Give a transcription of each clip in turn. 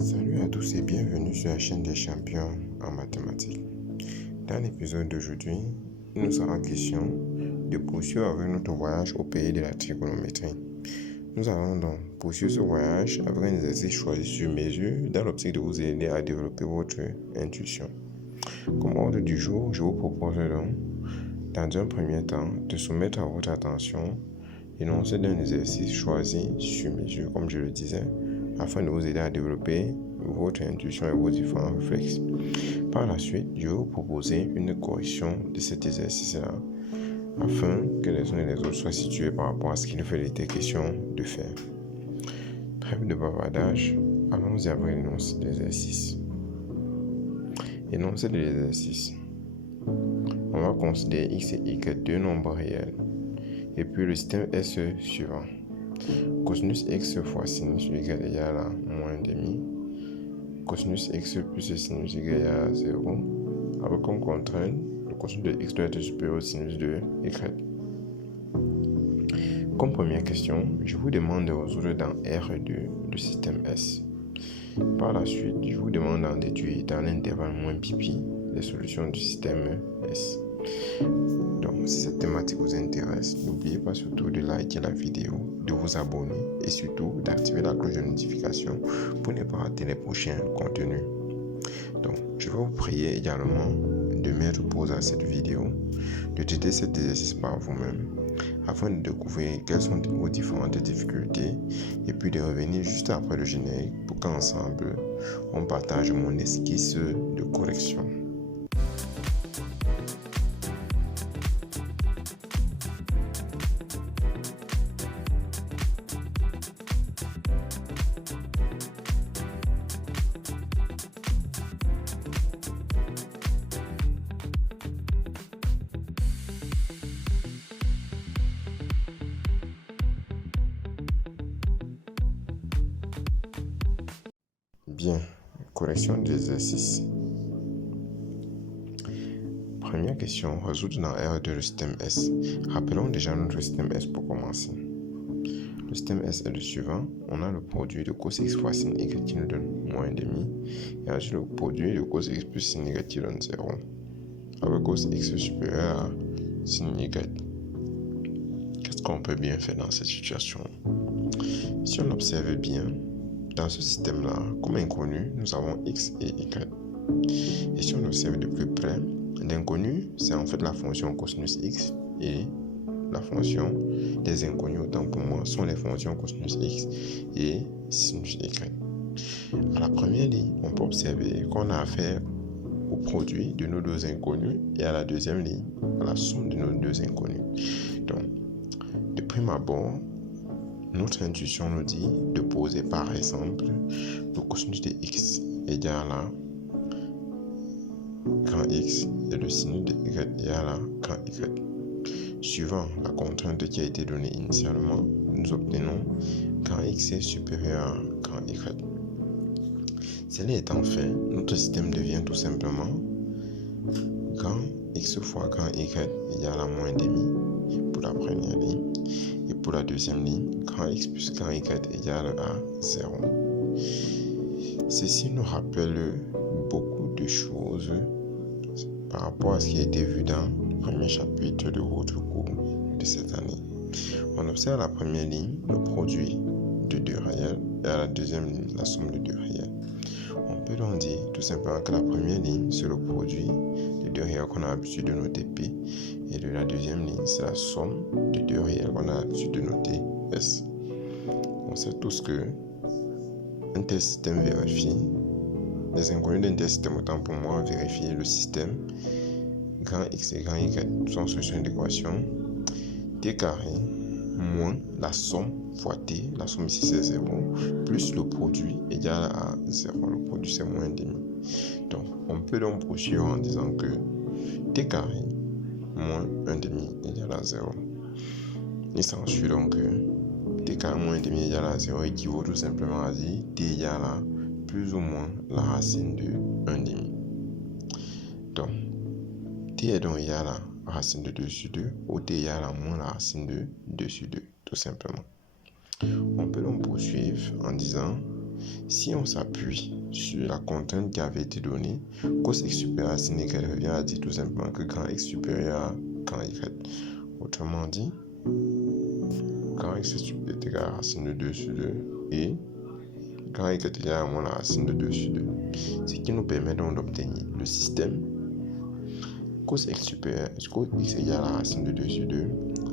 Salut à tous et bienvenue sur la chaîne des champions en mathématiques. Dans l'épisode d'aujourd'hui, nous sera question de poursuivre avec notre voyage au pays de la trigonométrie. Nous allons donc poursuivre ce voyage avec un exercice choisi sur mesure dans l'optique de vous aider à développer votre intuition. Comme ordre du jour, je vous propose donc, dans un premier temps, de soumettre à votre attention l'énoncé d'un exercice choisi sur mesure, comme je le disais, afin de vous aider à développer votre intuition et vos différents réflexes. Par la suite, je vais vous proposer une correction de cet exercice-là, afin que les uns et les autres soient situés par rapport à ce qu'il fait était question de faire. Trêve de bavardage, allons-y avec l'énoncé de l'exercice. Énoncé de l'exercice. On va considérer x et y deux nombres réels. Et puis le système est ce suivant. Cosinus x fois sinus y égale à moins demi. Cosinus x plus sinus y égale à 0. Avec comme contrainte, le cosinus de x doit être supérieur au sinus de y. Comme première question, je vous demande de résoudre dans R2 le système S. Par la suite, je vous demande d'en déduire dans l'intervalle moins pi les solutions du système S. Donc, si cette thématique vous intéresse, n'oubliez pas surtout de liker la vidéo, de vous abonner et surtout d'activer la cloche de notification pour ne pas rater les prochains contenus. Donc, je vais vous prier également de mettre pause à cette vidéo, de tester cet exercice par vous-même afin de découvrir quelles sont vos différentes difficultés et puis de revenir juste après le générique pour qu'ensemble on partage mon esquisse de correction. Bien, correction de l'exercice. Première question, résoudre dans R2 le système S. Rappelons déjà notre système S pour commencer. Le système S est le suivant. On a le produit de cos x fois sin y qui nous donne moins demi. Et ensuite le produit de cos x plus sin y qui donne 0. Avec cos x supérieur à sin y. Qu'est-ce qu'on peut bien faire dans cette situation? Si on observe bien, dans ce système-là, comme inconnu, nous avons x et y. Et si on observe de plus près, l'inconnu, c'est en fait la fonction cosinus x et la fonction des inconnus, autant pour moi, sont les fonctions cosinus x et sinus y. À la première ligne, on peut observer qu'on a affaire au produit de nos deux inconnus et à la deuxième ligne, à la somme de nos deux inconnus. Donc, de prime abord, notre intuition nous dit de poser par exemple le cosinus de x égale à grand X et le sinus de y égale à grand Y. Suivant la contrainte qui a été donnée initialement, nous obtenons grand X est supérieur à grand Y. Cela étant fait, notre système devient tout simplement grand X fois grand Y égale à moins demi pour la première ligne. Et pour la deuxième ligne, grand X plus grand Y égale à 0. Ceci nous rappelle beaucoup de choses par rapport à ce qui a été vu dans le premier chapitre de votre cours de cette année. On observe à la première ligne le produit de deux réels et à la deuxième ligne la somme de deux réels. On peut donc dire tout simplement que la première ligne c'est le produit de deux réels qu'on a l'habitude de noter P et de la deuxième ligne c'est la somme de deux réels qu'on a l'habitude de noter S. On sait tous que un tel système vérifie les inconnus d'un tel système, autant pour moi, vérifier le système grand X et grand Y sont solution d'équation t carré moins la somme fois t, la somme ici c'est 0, plus le produit égal à 0, le produit c'est moins demi. Donc on peut donc poursuivre en disant que t carré moins 1 demi égale à 0. Il s'ensuit donc que t carré moins 1 demi égale à 0 équivaut tout simplement à dire t égale à plus ou moins la racine de 1 demi. Donc, t est donc égal à la racine de 2 sur 2 ou t égale à moins la racine de 2 sur 2, tout simplement. On peut donc poursuivre en disant Si on s'appuie sur la contrainte qui avait été donnée, cos x supérieur à sin y revient à dire tout simplement que grand X supérieur à grand Y. Autrement dit, grand X est égal à racine de 2 sur 2 et grand Y est égal à moins la racine de 2 sur 2. Ce qui nous permet donc d'obtenir le système cos x supérieur, cos x égale à la racine de 2 sur 2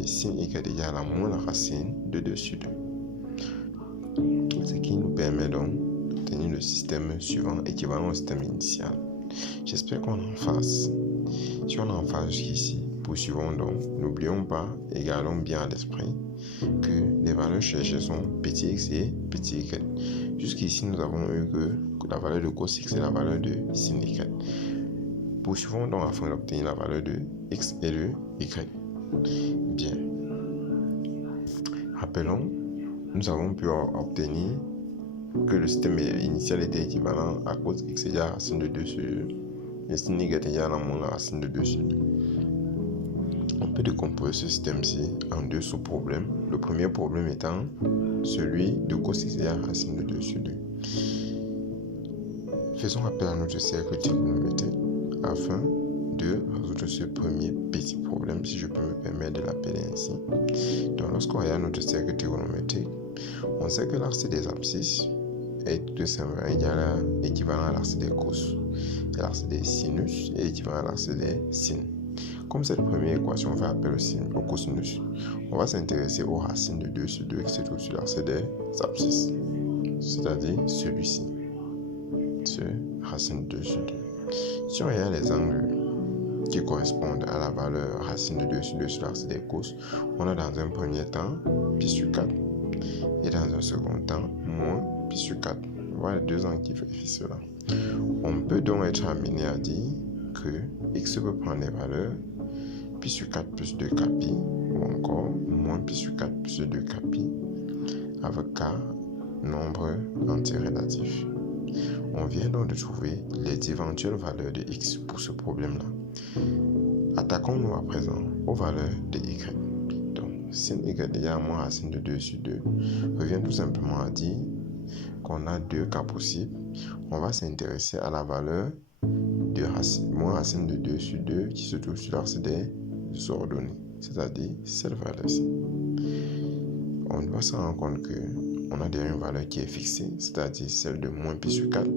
et sin y est égal à moins la racine de 2 sur 2. Ce qui nous permet donc d'obtenir le système suivant équivalent au système initial. J'espère qu'on est en phase. Si on est en phase jusqu'ici, poursuivons donc. N'oublions pas et gardons bien à l'esprit que les valeurs cherchées sont petit x et petit y. Jusqu'ici, nous avons eu que la valeur de cos x est la valeur de sin y. Poursuivons donc afin d'obtenir la valeur de x et de y. Bien. Rappelons, nous avons pu obtenir que le système initial était équivalent à cos x égale à racine de 2 sur 2 et sin y est égal à moins la racine de 2 sur 2. On peut décomposer ce système-ci en deux sous-problèmes. Le premier problème étant celui de cos x égale à racine de 2 sur 2. Faisons appel à notre cercle trigonométrique afin de résoudre ce premier petit problème, si je peux me permettre de l'appeler ainsi. Donc, lorsqu'on regarde notre cercle trigonométrique, on sait que l'axe des abscisses est tout simplement équivalent à l'axe des cos. Et l'axe des sinus est équivalent à l'axe des sines. Comme cette première équation fait appel au cosinus, on va s'intéresser aux racines de 2 sur 2 qui se trouvent sur l'axe des abscisses, c'est-à-dire celui-ci, ce racine de 2 sur 2. Si on regarde les angles qui correspondent à la valeur racine de 2 sur 2 sur l'axe des cos, on a dans un premier temps pi sur 4 et dans un second temps moins pi sur 4. Voilà les deux angles qui vérifient cela. On peut donc être amené à dire que x peut prendre les valeurs pi sur 4 plus 2 pi ou encore moins pi sur 4 plus 2 pi avec k nombre entier relatif. On vient donc de trouver les éventuelles valeurs de x pour ce problème-là. Attaquons-nous à présent aux valeurs de y. Donc, sin y égale à moins racine de 2 sur 2 revient tout simplement à dire qu'on a deux cas possibles. On va s'intéresser à la valeur de moins racine de 2 sur 2 qui se trouve sur l'axe des ordonnées, c'est-à-dire cette valeur-ci. On va se rendre compte qu'on a déjà une valeur qui est fixée, c'est-à-dire celle de moins pi sur 4,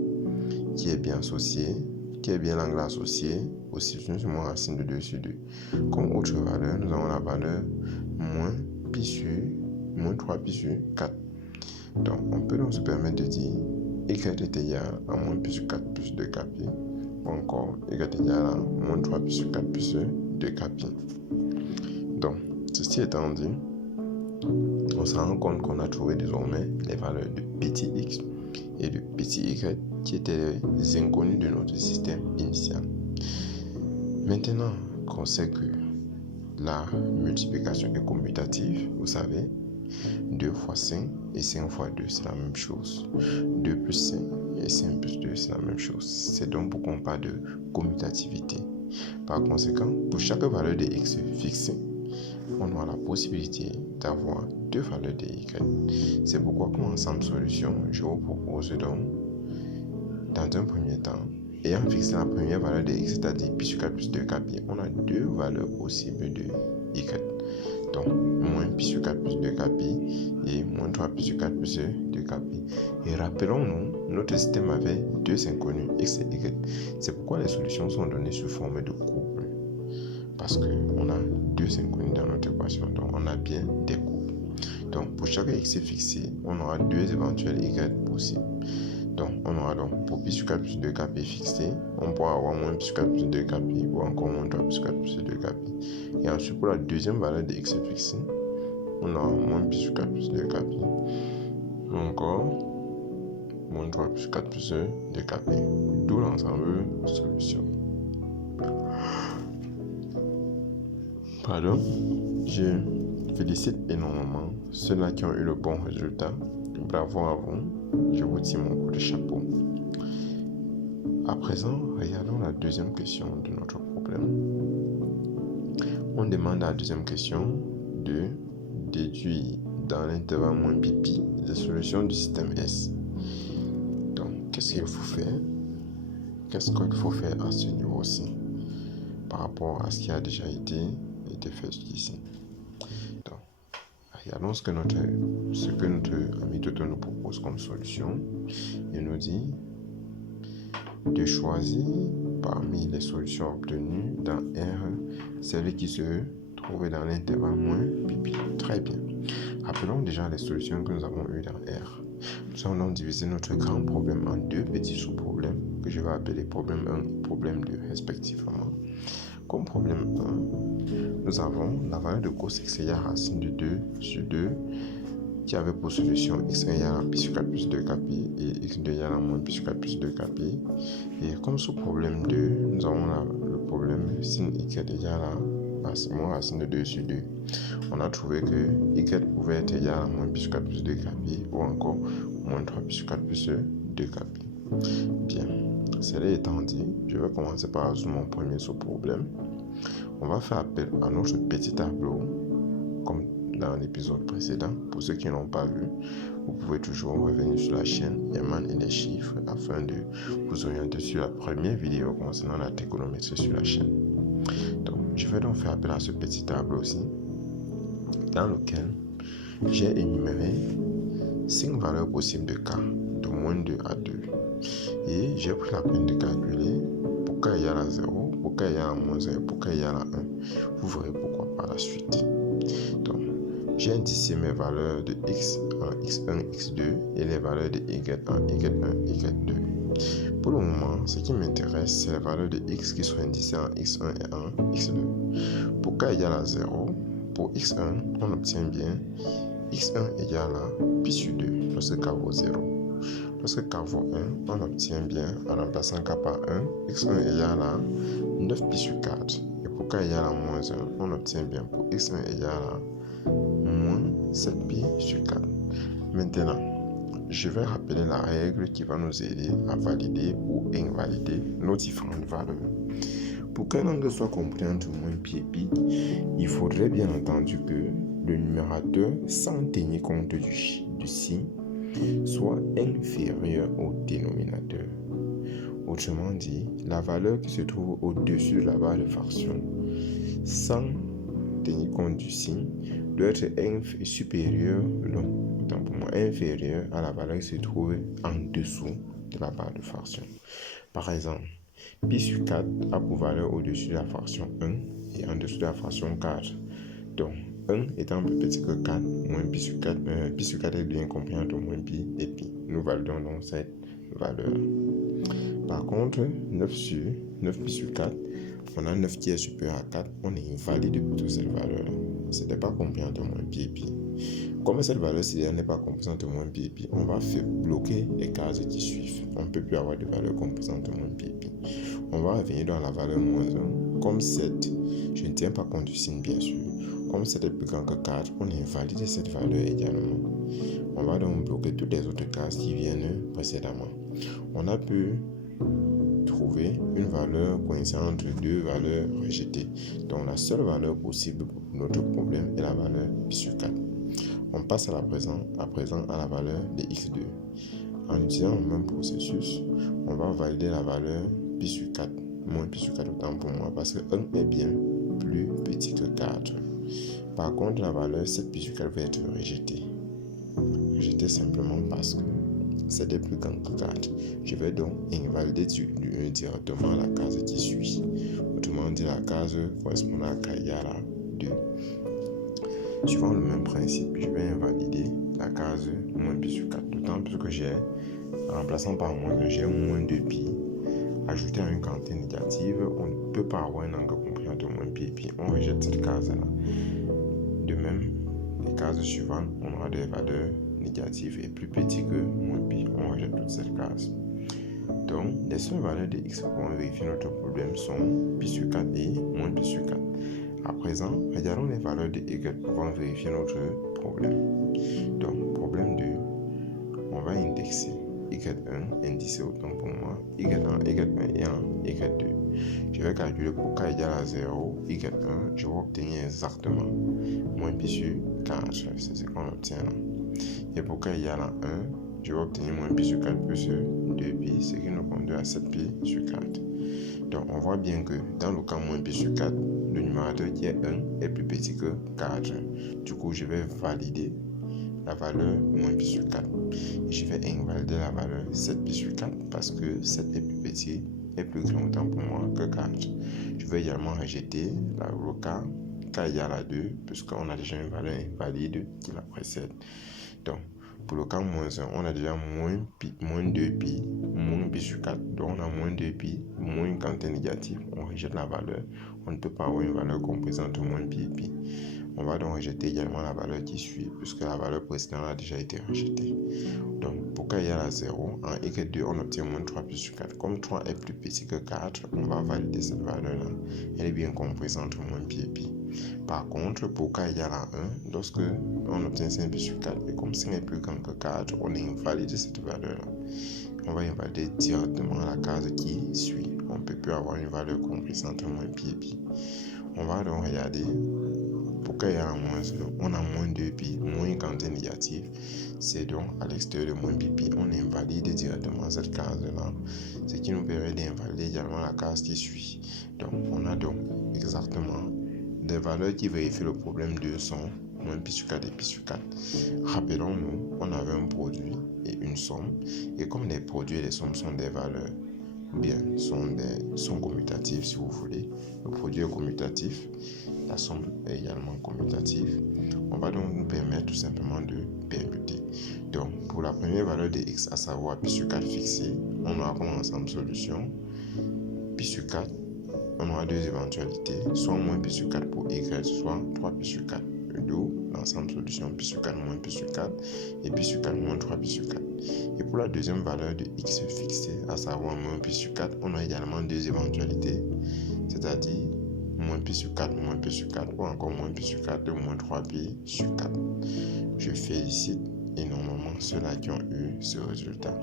qui est bien associée, qui est bien l'angle associé au sinus moins racine de 2 sur 2. Comme autre valeur, nous avons la valeur moins 3 pi sur 4. Donc, on peut donc se permettre de dire y est égal à moins pi sur 4 plus 2 pi, ou encore y est égal à moins 3 pi sur 4 plus 2 pi. Donc, ceci étant dit, on se rend compte qu'on a trouvé désormais les valeurs de petit x et de petit y qui étaient les inconnus de notre système initial. Maintenant qu'on sait que la multiplication est commutative, vous savez, 2 fois 5 et 5 fois 2 c'est la même chose. 2 plus 5 et 5 plus 2 c'est la même chose. C'est donc pourquoi on parle de commutativité. Par conséquent, pour chaque valeur de x fixée, on aura la possibilité d'avoir deux valeurs de y. C'est pourquoi, comme ensemble solution, je vous propose donc, dans un premier temps, ayant fixé la première valeur de x, c'est-à-dire pi sur 4 plus 2 pi, on a deux valeurs possibles de y. Donc, moins pi sur 4 plus 2 pi et moins 3 pi sur 4 plus 2 pi. Et rappelons-nous, notre système avait deux inconnus, x et y. C'est pourquoi les solutions sont données sous forme de couple. Parce qu'on a deux inconnus dans notre équation, donc on a bien des couples. Donc, pour chaque x fixé, on aura deux éventuels y possibles. Donc, on aura donc pour pi sur 4 plus 2 pi fixé, on pourra avoir moins pi sur 4 plus 2 pi ou encore moins 3 pi sur 4 plus 2 pi. Et ensuite, pour la deuxième valeur de x fixé, on aura moins pi sur 4 plus 2 pi ou encore moins 3 pi sur 4 plus 2 pi. D'où l'ensemble de solutions. Pardon, je félicite énormément ceux-là qui ont eu le bon résultat. Bravo à vous, je vous tire mon coup de chapeau. À présent, regardons la deuxième question de notre problème. On demande à la deuxième question de déduire dans l'intervalle moins pi les solutions du système S. qu'est-ce qu'il faut faire? Qu'est-ce qu'il faut faire à ce niveau-ci par rapport à ce qui a déjà été fait jusqu'ici? Donc, regardons ce que notre ami Toto nous propose comme solution. Il nous dit de choisir parmi les solutions obtenues dans R celle qui se trouve dans l'intervalle moins pipi. Très bien. Rappelons déjà les solutions que nous avons eues dans R. Nous allons donc diviser notre grand problème en deux petits sous-problèmes que je vais appeler problème 1 et problème 2 respectivement. Comme problème 1, nous avons la valeur de cos x égale racine de 2 sur 2 qui avait pour solution x1 égale à pi sur 4 plus 2kp et x2 égale à moins pi sur 4 plus 2kp. Et comme sous-problème 2, nous avons le problème sin y égale à moins racine de 2 sur 2. On a trouvé que y pouvait être égal à moins pi sur 4 plus 2kp ou encore moins 3 pi sur 4 plus 2kp. Bien, cela étant dit, je vais commencer par résoudre mon premier sous-problème. On va faire appel à notre petit tableau, comme dans l'épisode précédent. Pour ceux qui n'ont pas vu, vous pouvez toujours revenir sur la chaîne Yaman et les chiffres afin de vous orienter sur la première vidéo concernant la trigonométrie sur la chaîne. Donc, je vais donc faire appel à ce petit tableau aussi, dans lequel j'ai énuméré 5 valeurs possibles de k, de moins 2 à 2. Et j'ai pris la peine de calculer pour k égale à 0, pour k égale à moins 1 et pour k égale à 1. Vous verrez pourquoi par la suite. Donc, j'ai indicé mes valeurs de x en x1, x2 et les valeurs de y en y1, y2. Pour le moment, ce qui m'intéresse, c'est les valeurs de x qui sont indicées en x1 et en x2. Pour k égale à 0, pour x1, on obtient bien x1 égale à pi sur 2 lorsque k vaut 0. Lorsque k vaut 1, on obtient bien, en remplaçant k par 1, x1 égale à 9 pi sur 4. Et pour k égale à moins 1, on obtient bien pour x1 égale à moins 7 pi sur 4. Maintenant, je vais rappeler la règle qui va nous aider à valider ou invalider nos différentes valeurs. Pour qu'un angle soit compris entre moins pi et pi, il faudrait bien entendu que le numérateur, sans tenir compte du signe, soit inférieur au dénominateur. Autrement dit, la valeur qui se trouve au-dessus de la barre de fraction, sans tenir compte du signe, doit être inférieur à la valeur qui se trouve en dessous de la barre de fraction. Par exemple, pi sur 4 a pour valeur au-dessus de la fraction 1 et en dessous de la fraction 4. Donc, 1 étant plus petit que 4, moins pi sur 4, pi sur 4 est bien compris entre moins pi et pi. Nous validons donc cette valeur. Par contre, 9 pi sur 4, on a 9 qui est supérieur à 4, on invalide plutôt cette valeur. Ce n'est pas compris entre moins pi et pi. Comme cette valeur-ci n'est pas comprise entre moins pi et pi, on va bloquer les cases qui suivent. On ne peut plus avoir de valeur comprise entre moins pi et pi. On va revenir dans la valeur moins 1. Comme 7, je ne tiens pas compte du signe bien sûr. Comme 7 est plus grand que 4, on invalide cette valeur également. On va donc bloquer toutes les autres cases qui viennent précédemment. On a pu trouver une valeur coïncidente entre deux valeurs rejetées. Donc la seule valeur possible pour notre problème est la valeur pi sur 4. On passe à présent à la valeur de x2. En utilisant le même processus, on va valider la valeur pi sur 4, moins pi sur 4 autant pour moi, parce que 1 est bien plus petit que 4. Par contre, la valeur 7 pi sur 4 va être rejetée. Rejetée simplement parce que 7 est plus grand que 4. Je vais donc invalider directement la case qui suit. Autrement dit, la case correspondant à k égale à 2. Suivant le même principe, je vais invalider la case moins pi sur 4. D'autant plus que en remplaçant par moins 2, j'ai moins 2 pi. Ajouté à une quantité négative, on ne peut pas avoir un angle compris entre moins pi et pi. On rejette cette case-là. De même, les cases suivantes, on aura des valeurs négatives et plus petites que moins pi. On rejette toute cette case. Donc, les seules valeurs de x pour vérifier notre problème sont pi sur 4 et moins pi sur 4. À présent, regardons les valeurs de y pour vérifier notre problème. Donc, problème 2, on va indexer y1, indicé autant pour moi, y1 et en y2. Je vais calculer pour k égale à 0, y1, je vais obtenir exactement moins pi sur 4, c'est ce qu'on obtient là. Et pour k égale à 1, je vais obtenir moins pi sur 4 plus 2pi, ce qui nous conduit à 7pi sur 4. Donc, on voit bien que dans le cas moins pi sur 4, le numérateur qui est 1 est plus petit que 4. Du coup, je vais valider la valeur moins pi sur 4. Et je vais invalider la valeur 7pi sur 4 parce que 7 est plus petit et plus grand autant pour moi que 4. Je vais également rejeter le cas k égale à 2 puisqu'on a déjà une valeur invalide qui la précède. Donc, pour le cas moins 1, on a déjà moins 2pi, moins pi sur 4. Donc, on a moins 2pi, moins quand est négatif, on rejette la valeur. On ne peut pas avoir une valeur comprise entre moins pi et pi. On va donc rejeter également la valeur qui suit, puisque la valeur précédente a déjà été rejetée. Donc, pour k égale à 0, en x est 2, on obtient moins 3pi sur 4. Comme 3 est plus petit que 4, on va valider cette valeur-là. Elle est bien comprise entre moins pi et pi. Par contre, pour k égale à 1, lorsque on obtient 5pi sur 4, et comme 5 est plus grand que 4, on invalide cette valeur-là. On va invalider directement la case qui suit. On ne peut plus avoir une valeur comprise entre moins pi et pi. On va donc regarder. Pour k égale à moins 1, on a moins 2pi, moins quand est négatif. C'est donc à l'extérieur de moins pi, on invalide directement cette case-là, ce qui nous permet d'invalider également la case qui suit. Donc, on a donc exactement des valeurs qui vérifient le problème de son moins pi sur 4 et pi sur 4. Rappelons-nous, on avait un produit et une somme, et comme les produits et les sommes sont des valeurs, sont commutatifs si vous voulez. Le produit est commutatif, la somme est également commutative. On va donc nous permettre tout simplement de permuter. Donc, pour la première valeur de x, à savoir pi sur 4 fixée, on aura comme ensemble solution pi sur 4. On aura deux éventualités, soit moins pi sur 4 pour y, soit 3pi sur 4. D'où l'ensemble solution pi sur 4 moins pi sur 4 et pi sur 4 moins 3pi sur 4. Et pour la deuxième valeur de x fixée, à savoir moins pi sur 4, on a également deux éventualités, c'est-à-dire moins pi sur 4 moins pi sur 4 ou encore moins pi sur 4 ou moins 3pi sur 4. Je félicite énormément ceux-là qui ont eu ce résultat.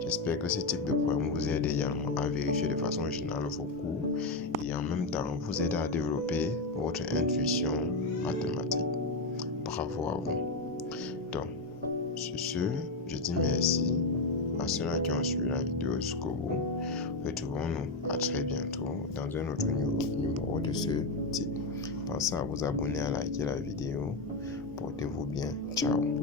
J'espère que ce type de problème vous aide également à vérifier de façon générale vos cours et en même temps vous aide à développer votre intuition mathématique. Bravo à vous. Donc, sur ce, je dis merci à ceux-là qui ont suivi la vidéo jusqu'au bout. Retrouvons-nous à très bientôt dans un autre numéro de ce type. Pensez à vous abonner, à liker la vidéo. Portez-vous bien. Ciao.